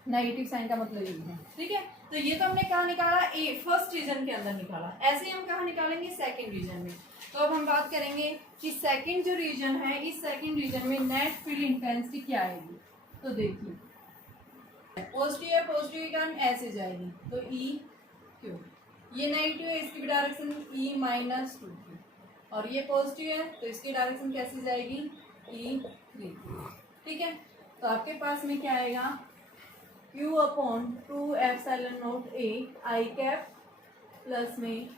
नेगेटिव साइन का मतलब ये है। ठीक है, तो ये तो हमने कहाँ निकाला, ए फर्स्ट रीजन के अंदर निकाला, ऐसे ही हम कहाँ निकालेंगे, सेकंड रीजन में। तो अब हम बात करेंगे कि सेकंड जो रीजन है, इस सेकंड रीजन में नेट फील्ड इंटेंसिटी क्या आएगी। तो देखिए, पॉजिटिव है, पॉजिटिव के कारण ऐसे जाएगी, तो ई क्यू, ये नेगेटिव है, इसकी भी डायरेक्शन ई -2q, और ये पॉजिटिव है, तो इसकी डायरेक्शन कैसे जाएगी, ई 3q। ठीक है, तो आपके पास में क्या आएगा, q upon 2 epsilon not a I cap, plus में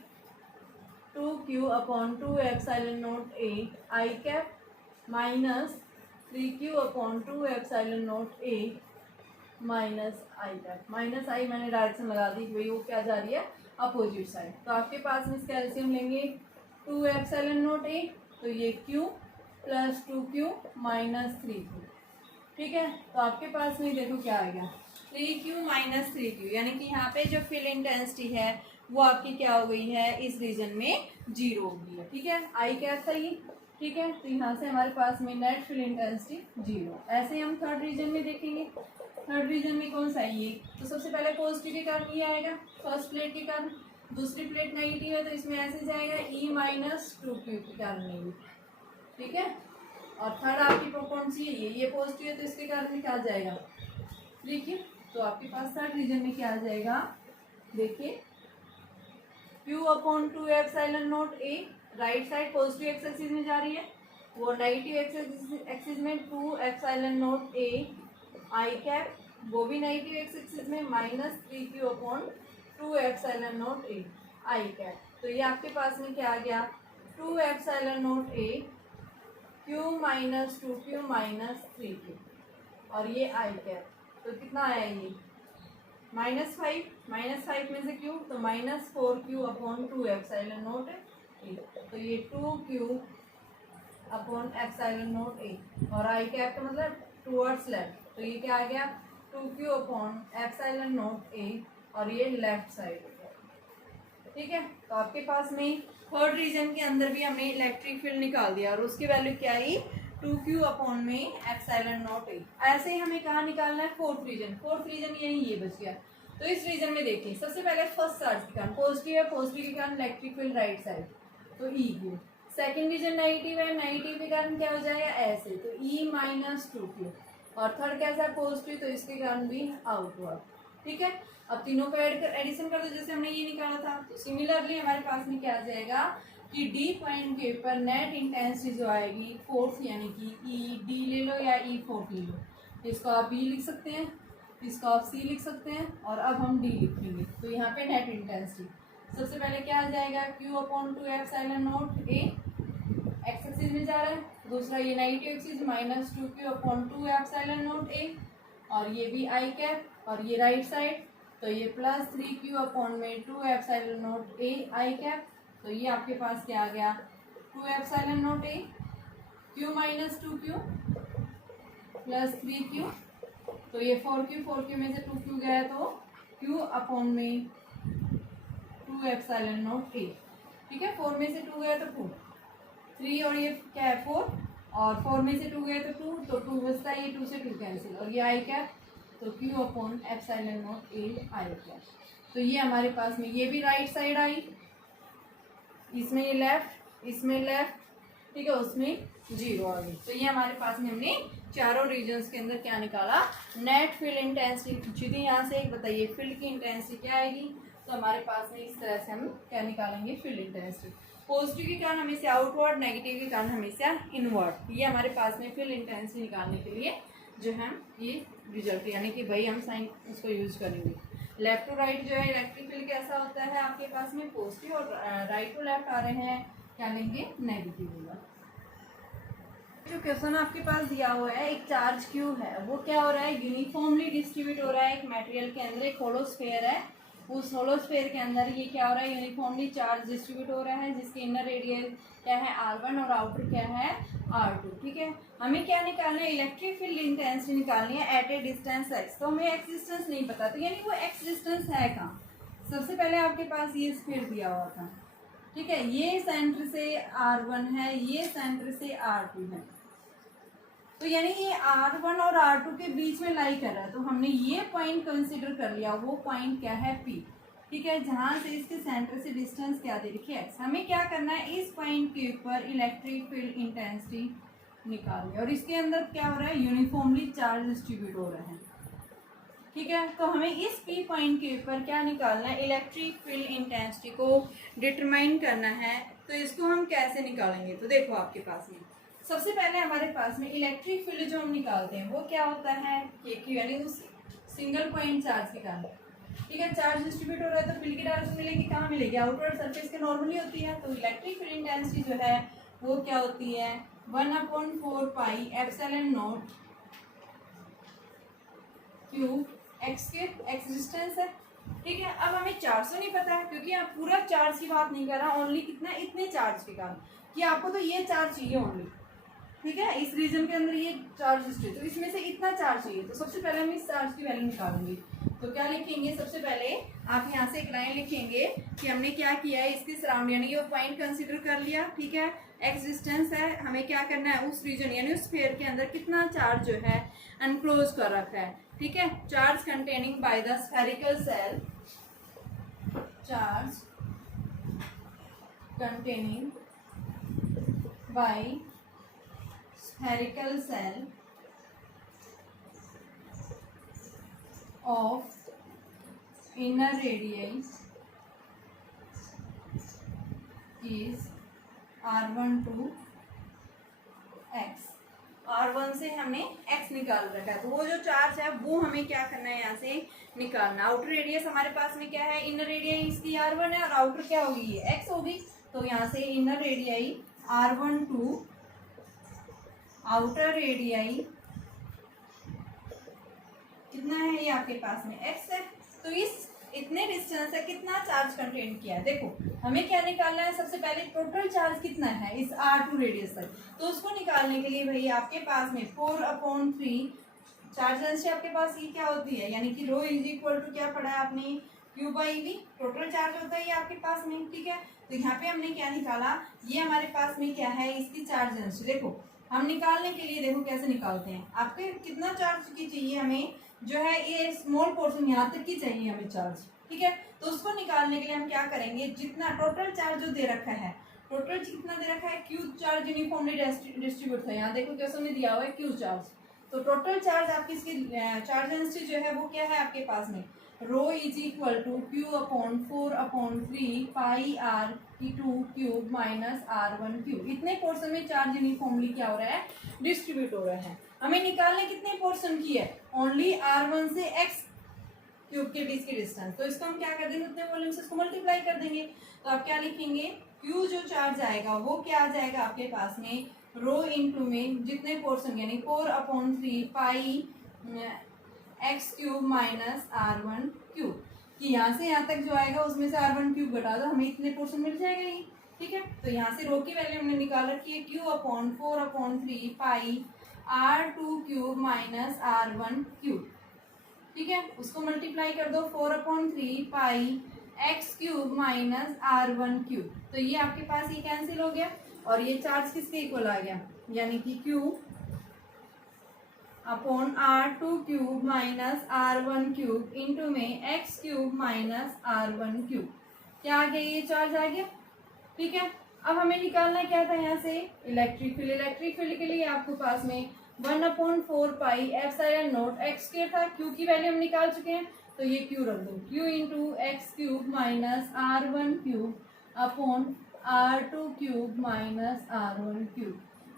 2q upon 2 epsilon not a I cap, -3q upon 2 epsilon not a -i cap, -i मैंने डायरेक्शन लगा दी, वही वो क्या जा रही है, अपोजिट साइड। तो आपके पास में इसका एलसीएम लेंगे 2 एप्सिलॉन नॉट ए, तो ये q +2q -3q। ठीक है, तो आपके पास में देखो क्या आएगा, 3q -3q, यानी कि यहाँ पे जो फील्ड इंटेंसिटी है वो आपकी क्या हो गई है, इस रीजन में 0 हो गई है। ठीक है, आई कैप था ये। ठीक है, तो यहाँ से हमारे पास में नेट फील्ड इंटेंसिटी 0। ऐसे ही हम थर्ड रीजन में देखेंगे, थर्ड रीजन में कौन सा है ये, तो सबसे पहले पॉजिटिव के कारण ये आएगा, फर्स्ट प्लेट के कारण, दूसरी प्लेट नेगेटिव है, तो इसमें ऐसे जाएगा ई -2q के कारण नेगेटिव। ठीक है। और थर्ड आपकी कौन सी है, ये पॉजिटिव है तो इसके कारण में क्या आ जाएगा 3Q। तो आपके पास थर्ड रीजन में क्या आ जाएगा, देखिए Q upon 2 epsilon naught A, right side positive x axis में जा रही है, वो नेगेटिव एक्सिस में 2 epsilon naught A I cap, वो भी नेगेटिव एक्स एक्सिस में minus 3Q upon 2 epsilon naught A I cap. तो ये आपके पास में क्या आ गया 2 epsilon naught A Q minus 2Q minus 3Q, और ये आई कैप तो कितना आया ये -5, -5 में से Q तो -4Q upon 2 epsilon naught A, तो ये 2Q upon epsilon naught A, और आई कैप का मतलब टूवर्ड्स लेफ्ट, तो ये क्या आ गया 2Q upon epsilon naught A, और ये लेफ्ट साइड हो गया। ठीक है, तो आपके पास में थर्ड रीजन के अंदर भी हमने इलेक्ट्रिक फील्ड निकाल दिया, और उसकी वैल्यू क्या आई 2Q अपॉन में एप्सिलॉन नॉट A। ऐसे ही हमें कहाँ निकालना है फोर्थ रीजन यही ये बच गया। तो इस रीजन में देखिए सबसे पहले फर्स्ट चार्ज के कारण पॉजिटिव है, पॉजिटिव के कारण इलेक्ट्रिक फील्ड राइट साइड तो E। सेकेंड रीजन नेगेटिव है, नेगेटिव के कारण क्या हो जाएगा ऐसे तो E माइनस 2Q, और थर्ड कैसा है पॉजिटिव तो इसके कारण भी आउटवर्ड। ठीक है, अब तीनों को एडिशन कर दो जैसे हमने ये निकाला था। तो सिमिलरली हमारे पास में क्या आ जाएगा कि डी पॉइंट के ऊपर नेट इंटेंसिटी जो आएगी फोर्थ, यानी कि ई डी ले लो या ई फोर्थ ले लो, इसको आप बी लिख सकते हैं, इसको आप सी लिख सकते हैं, और अब हम डी लिखेंगे। तो यहाँ पे नेट इंटेंसिटी सबसे पहले क्या आ जाएगा Q upon 2 epsilon naught A, x axis में जा रहा है, दूसरा ये negative axis minus 2Q upon 2 epsilon naught A, और ये भी आई कैप, और ये राइट साइड तो ये प्लस 3Q अपॉन में 2 epsilon naught A I cap. तो ये आपके पास क्या आ गया 2 epsilon naught A, Q minus 2Q plus 3Q, तो ये 4Q में से 2Q गया तो Q अपॉन में 2 एप्सिलॉन नॉट A। ठीक है, 4 में से 2 गया तो 2, 3 और ये क्या है 4, और 4 में से 2 गए तो 2, तो 2 बचता है, ये 2 से 2 कैंसिल, और ये आई कैप तो Q upon epsilon naught A I cap. तो ये हमारे पास में ये भी राइट साइड आई, इसमें ये लेफ्ट, इसमें लेफ्ट, ठीक है, उसमें 0 आ गई। तो ये हमारे पास में हमने चारों रीजन्स के अंदर क्या निकाला नेट फील्ड इंटेंसिटी पूछी थी। यहाँ से बताइए फील्ड की इंटेंसिटी क्या आएगी, तो हमारे पास में इस तरह से हम क्या निकालेंगे फील्ड इंटेंसिटी। पॉजिटिव के कारण हमेशा आउटवर्ड, नेगेटिव के कारण हमेशा इनवर्ड। ये हमारे पास में फील्ड इंटेंसिटी निकालने के लिए जो है ये रिजल्ट, यानी कि भाई हम साइन उसको यूज करेंगे। लेफ्ट टू राइट जो है इलेक्ट्रिक फील्ड कैसा होता है आपके पास में पॉजिटिव, और राइट टू लेफ्ट आ रहे हैं क्या लेंगे नेगेटिव होगा। जो क्वेश्चन आपके पास दिया हुआ है एक चार्ज क्यू है, वो क्या हो रहा है यूनिफॉर्मली डिस्ट्रीब्यूट हो रहा है एक मटेरियल के अंदर, एक होलो स्फीयर है, उस होलो स्फीयर के अंदर ये क्या हो रहा है यूनिफॉर्मली चार्ज डिस्ट्रीब्यूट हो रहा है, जिसके इनर रेडियस क्या है R1 और आउटर क्या है R2। ठीक है, हमें क्या निकालना है इलेक्ट्रिक फील्ड इंटेंसिटी निकालनी है एट ए डिस्टेंस x। तो हमें एक्स डिस्टेंस नहीं पता, तो यानी वो एक्स डिस्टेंस है कहाँ। सबसे पहले आपके पास ये स्फीयर दिया हुआ था, ठीक है, ये सेंटर से R1 है, ये सेंटर से R2 है, तो यानी ये R1 और R2 के बीच में लाई कर रहा है, तो हमने ये पॉइंट कंसीडर कर लिया, वो पॉइंट क्या है P। ठीक है, जहां से इसके सेंटर से डिस्टेंस क्या दे रखी है x। हमें क्या करना है इस पॉइंट के ऊपर इलेक्ट्रिक फील्ड इंटेंसिटी निकालनी है, और इसके अंदर क्या हो रहा है यूनिफॉर्मली चार्ज डिस्ट्रीब्यूट हो रहा है। ठीक है, तो हमें इस P पॉइंट के ऊपर क्या निकालना है इलेक्ट्रिक फील्ड इंटेंसिटी को डिटरमाइन करना है। तो इसको हम कैसे निकालेंगे, तो देखो आपके पास में सबसे पहले हमारे पास में इलेक्ट्रिक फील्ड जो हम निकालते हैं वो क्या होता है KQ, यानी उस सिंगल पॉइंट चार्ज के कारण। ठीक है, चार्ज डिस्ट्रीब्यूट हो रहा है तो फील्ड की डायरेक्शन मिलेगी, कहाँ मिलेगी आउटवर्ड सरफेस के नॉर्मली होती है। तो इलेक्ट्रिक फील्ड इंटेंसिटी जो है वो क्या होती है 1/4 pi epsilon not Q x के, एक्स डिस्टेंस है। ठीक है, अब हमें चार्ज तो नहीं पता है क्योंकि आप पूरा चार्ज की बात नहीं कर रहा, ओनली कितना इतने चार्ज के कारण कि आपको तो ये चार्ज चाहिए ओनली। ठीक है, इस रीजन के अंदर ये चार्ज डिस्ट्रीब्यूट, तो इसमें से इतना चार्ज चाहिए, तो सबसे पहले हम इस चार्ज की वैल्यू निकालेंगे। तो क्या लिखेंगे सबसे पहले आप यहाँ से एक लाइन लिखेंगे कि हमने क्या किया है इसके सराउंड, यानी ये पॉइंट कंसीडर कर लिया। ठीक है, एक्स डिस्टेंस है, हमें क्या करना है उस रीजन यानी उस स्फीयर के अंदर कितना चार्ज जो है अनक्लोज कर रखा है। ठीक है, charge containing by the spherical cell, charge containing by spherical cell of inner radii is R1 to X। R1 से हमने X निकाल रखा है, तो वो जो चार्ज है वो हमें क्या करना है, यहाँ से निकालना। आउटर रेडियस हमारे पास में क्या है, इनर रेडियस इसकी R1 है और आउटर क्या होगी, ये X होगी। तो यहाँ से inner radius R1 to outer radius कितना है, ये आपके पास में X है। तो इस इतने डिस्टेंस से कितना चार्ज कंटेन किया है, देखो हमें क्या निकालना है, सबसे पहले टोटल चार्ज कितना है इस R2 रेडियस तक। तो उसको निकालने के लिए भाई आपके पास में 4/3 चार्ज डेंसिटी आपके पास ये क्या होती है, यानी कि रो इज इक्वल टू क्या पढ़ा है आपने, Q/V। टोटल चार्ज होता है ये आपके पास में, ठीक है। तो यहाँ पे हमने क्या निकाला, ये हमारे पास में क्या है, इसकी चार्ज डेंसिटी। देखो हम निकालने के लिए देखो कैसे निकालते हैं, आपके कितना चार्ज की चाहिए हमें, जो है ये स्मॉल पोर्शन यहाँ तक की चाहिए हमें चार्ज, ठीक है। तो उसको निकालने के लिए हम क्या करेंगे, जितना टोटल चार्ज जो दे रखा है, टोटल कितना दे रखा है, Q चार्ज यूनिफॉर्मली डिस्ट्रीब्यूट है, यहाँ देखो कैसे में दिया हुआ है Q चार्ज। तो टोटल चार्ज आपकी इसकी चार्ज डेंसिटी जो है वो क्या है आपके पास में, rho is equal to Q/4/3 pi R2³ minus R1³ इतने पोर्शन में चार्ज यूनिफॉर्मली क्या हो रहा है, डिस्ट्रीब्यूट हो रहा है। हमें निकालने कितने पोर्शन की है, ओनली R1 से X³ के बीच की डिस्टेंस। तो इसको हम क्या कर देंगे, उतने वॉल्यूम से इसको मल्टीप्लाई कर देंगे। तो आप क्या लिखेंगे, Q जो चार्ज आएगा वो क्या आ जाएगा आपके पास में, रो इनटू में जितने पोर्शन यानी 4/3 पाई X³ माइनस R1³ कि यहाँ से यहाँ तक जो आएगा उसमें से R1³ घटा दो, हमें इतने पोर्शन मिल जाएगा ही, ठीक है। तो यहाँ से रो की वैल्यू हमने निकाल रखी है Q/4/3 pi R2³ minus R1³, ठीक है। उसको मल्टीप्लाई कर दो 4/3 पाई X³ माइनस R1³। तो ये आपके पास ये कैंसिल हो गया और ये चार्ज किसके इक्वल आ गया, यानी कि Q/R2³ माइनस R1³ इंटू में X³ माइनस R1³ क्या आ गया, ये चार्ज आ गया, ठीक है। अब हमें निकालना क्या था यहाँ से, इलेक्ट्रिक फील्ड। इलेक्ट्रिक फील्ड के लिए आपके पास में 1/4 पाई ε0 X² था, Q की वैल्यू हम निकाल चुके हैं, तो ये Q रख दो, Q into X³ minus R1³ upon R2³ minus R1³।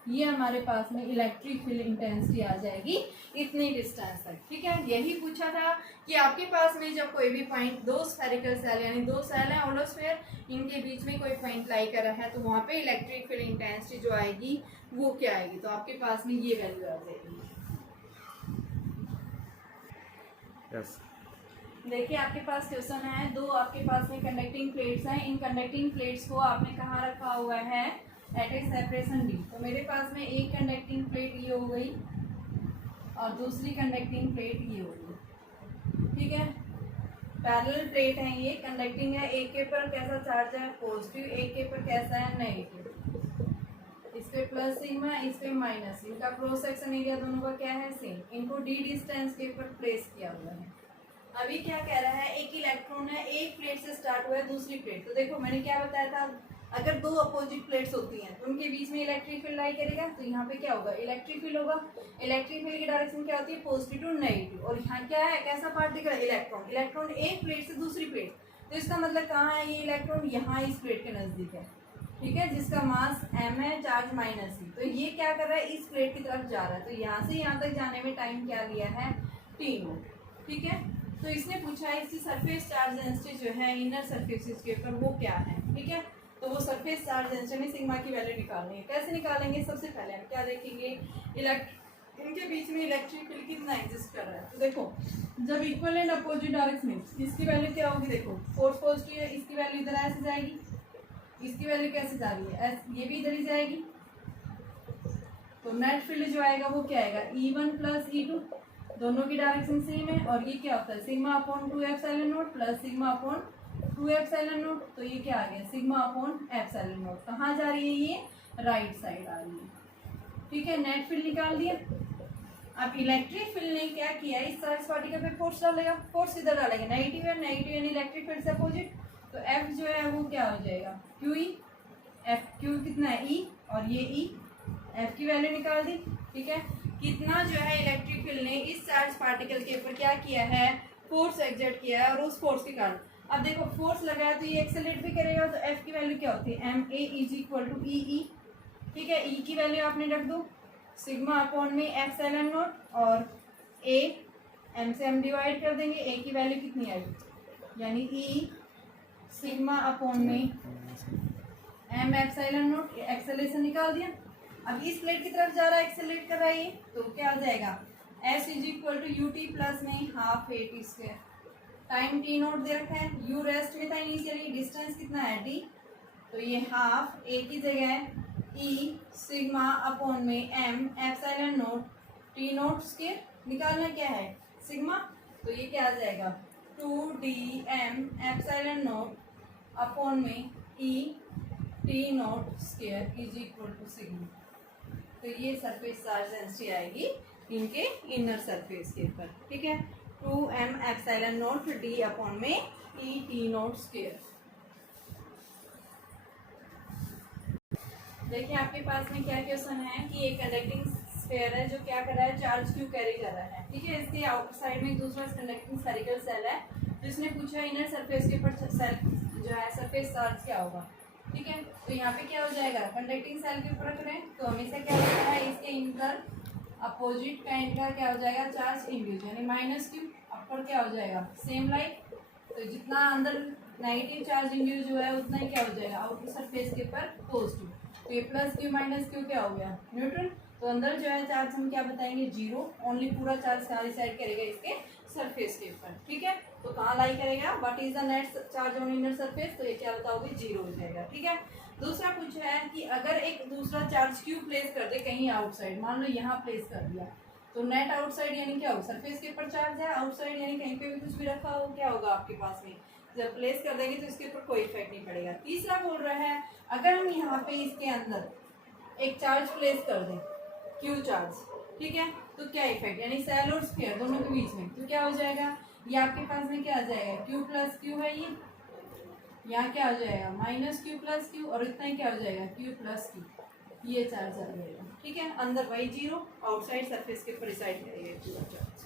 ये हमारे पास में इलेक्ट्रिक फील्ड इंटेंसिटी आ जाएगी इतनी डिस्टेंस तक, ठीक है। यही पूछा था कि आपके पास में जब कोई भी पॉइंट, दो स्फेरिकल सेल यानी दो सेल है होलोस्फेयर, इनके बीच में कोई पॉइंट लाई कर रहा है, तो वहाँ पे इलेक्ट्रिक फील्ड इंटेंसिटी जो आएगी वो क्या आएगी, तो आपके पास में ये वैल्यू आ जाएगी। yes. देखिए आपके पास क्वेश्चन है, दो आपके पास में कंडक्टिंग प्लेट्स हैं, इन कंडक्टिंग प्लेट्स को आपने कहाँ रखा हुआ है, एट ए सेपरेशन D। तो मेरे पास में एक कंडक्टिंग प्लेट ये हो गई और दूसरी कंडक्टिंग प्लेट ये हो गई, ठीक है। पैरेलल प्लेट है, ये कंडक्टिंग है, एक के पर कैसा चार्ज है, पॉजिटिव, एक के पर कैसा है, नेगेटिव। इस पे प्लस सिग्मा, इस पे माइनस, इनका क्रॉस सेक्शन एरिया दोनों का क्या है, सेम। इनको D डिस्टेंस के ऊपर प्लेस किया हुआ है। अभी क्या कह रहा है, एक इलेक्ट्रॉन है, एक प्लेट से स्टार्ट हुआ है दूसरी प्लेट। तो देखो मैंने क्या बताया था, अगर दो अपोजिट प्लेट्स होती हैं तो उनके बीच में इलेक्ट्रिक फील्ड लाई करेगा, तो यहाँ पे क्या होगा, इलेक्ट्रिक फील्ड होगा। इलेक्ट्रिक फील्ड की डायरेक्शन क्या होती है, पॉजिटिव टू नेगेटिव। और यहाँ क्या है, कैसा पार्ट दिख रहा है, इलेक्ट्रॉन। इलेक्ट्रॉन एक प्लेट से दूसरी प्लेट, तो इसका मतलब कहाँ है ये इलेक्ट्रॉन, यहाँ इस प्लेट के नजदीक है, ठीक है, जिसका मास m है, चार्ज -c। तो ये क्या कर रहा है, इस प्लेट की तरफ जा रहा है। तो यहाँ से यहाँ तक जाने में टाइम क्या लिया है, t0, ठीक है। तो इसने पूछा है इसकी सरफेस चार्ज डेंसिटी जो है इनर सरफेसेस के ऊपर वो क्या है, ठीक है। तो वो सरफेस चार्ज डेंसिटी में सिग्मा की वैल्यू निकालनी है। कैसे निकालेंगे, सबसे पहले हम क्या देखेंगे, इनके बीच में इलेक्ट्रिक फील्ड कितना एग्जिस्ट कर रहा है। तो देखो जब इक्वल एंड अपोजिट डायरेक्शन में इसकी वैल्यू क्या होगी, देखो फोर्स पॉजिटिव है, इसकी वैल्यू इधर ऐसे जाएगी, इसकी वैल्यू कैसे जा रही है, ये भी इधर ही जाएगी। तो नेट फील्ड जो आएगा वो क्या आएगा, E1 प्लस E2, दोनों की डायरेक्शन सेम है। और ये क्या होता है, sigma upon 2ε0 plus sigma upon 2ε0। तो ये क्या आ गया, सिग्मा अपॉन ε0। कहाँ जा रही है, ये राइट साइड आ रही है, ठीक है। नेट फील्ड निकाल दिया। अब इलेक्ट्रिक फील्ड ने क्या किया, इस चार्ज पार्टिकल पे फोर्स डालेगा। फोर्स इधर डालेगा, नेगेटिव है, नेगेटिव यानी इलेक्ट्रिक फील्ड से अपोजिट। तो F जो है वो क्या हो जाएगा, QE। F Q कितना है, E, और ये E एफ की वैल्यू निकाल दी, ठीक है। कितना जो है इलेक्ट्रिक फील्ड ने इस चार्ज पार्टिकल के ऊपर क्या किया है, फोर्स एक्सर्ट किया है, और उस फोर्स के कारण अब देखो फोर्स लगाया तो ये एक्सेलरेट भी करेगा, तो एफ की वैल्यू क्या होती है, m a is equal to e E, ठीक है। ई की वैल्यू आपने रख दो सिग्मा अपॉन में एप्सिलॉन नॉट, और ए एम से हम डिवाइड कर देंगे, ए की वैल्यू कितनी आएगी यानी ई सिग्मा अपॉन में एम एप्सिलॉन नॉट, एक्सेलरेशन निकाल दिया। अब इस प्लेट की तरफ जा रहा है, एक्सेलरेट कर रहा है ये, तो क्या आ जाएगा s is equal to u t plus में half a t square, time t note दे रखा है, यू रेस्ट में था इनिशियली, डिस्टेंस कितना है टी, तो ये हाफ ए की जगह ई सिग्मा अपॉन में m epsilon naught t naught square, निकालना क्या है सिग्मा, तो ये क्या आ जाएगा 2d_m एप्सिलॉन नोट अपॉन में E t naught square is equal to sigma. तो ये सरफेस चार्ज डेंसिटी आएगी इनके इनर सरफेस के ऊपर, ठीक है। 2m epsilon note d upon में ई टी नोट स्क्वायर। देखिए आपके पास में क्या क्वेश्चन है कि एक कंडक्टिंग स्फीयर है जो क्या कर रहा है, चार्ज क्यू कैरी कर रहा है, ठीक है। इसके आउटसाइड में दूसरा कंडक्टिंग स्फेरिकल सेल है, जिसने पूछा इनर सरफेस के ऊपर सेल जो है सरफेस चार्ज क्या होगा, ठीक है। तो यहाँ पे क्या हो जाएगा, कंडक्टिंग सेल के ऊपर रख रहे हैं तो हमेशा क्या होता है इसके इंटर अपोजिट काइंड का क्या हो जाएगा चार्ज इंड्यूस, यानी माइनस क्यू, अपर क्या हो जाएगा सेम लाइक, तो जितना अंदर नेगेटिव चार्ज इंड्यूस जो है उतना ही क्या हो जाएगा आउटर सरफेस के ऊपर पॉजिटिव, तो ये प्लस क्यू माइनस क्यू क्या हो गया न्यूट्रल, तो अंदर जो है चार्ज हम क्या बताएंगे जीरो, ओनली पूरा चार्ज कहाँ रिसाइड करेगा इसके सरफेस के ऊपर, ठीक है। तो कहाँ लाई करेगा, what is the net charge on inner surface, तो ये क्या बताओगे जीरो हो जाएगा, ठीक है। दूसरा पूछा है कि अगर एक दूसरा चार्ज क्यू प्लेस कर दे कहीं आउटसाइड, मान लो यहाँ प्लेस कर दिया, तो नेट आउटसाइड यानी क्या हो, सरफेस के ऊपर चार्ज है, आउटसाइड यानी कहीं पे भी कुछ भी रखा हो क्या होगा आपके पास में, जब प्लेस कर देंगे तो इसके ऊपर कोई इफेक्ट नहीं पड़ेगा। तीसरा बोल रहा है अगर हम यहाँ पे इसके अंदर एक चार्ज प्लेस कर दें क्यू चार्ज, ठीक है, तो क्या इफेक्ट, यानी सेल और स्फीयर दोनों के बीच में, तो क्या हो जाएगा, ये आपके पास में क्या आ जाएगा क्यू प्लस क्यू है, ये यहाँ क्या हो जाएगा माइनस क्यू प्लस क्यू, और इतना ही क्या हो जाएगा क्यू प्लस क्यू, ये चार्ज आ जाएगा, ठीक है। अंदर वही जीरो, आउटसाइड सरफेस के ऊपर रिसाइड करेगा पूरा चार्ज।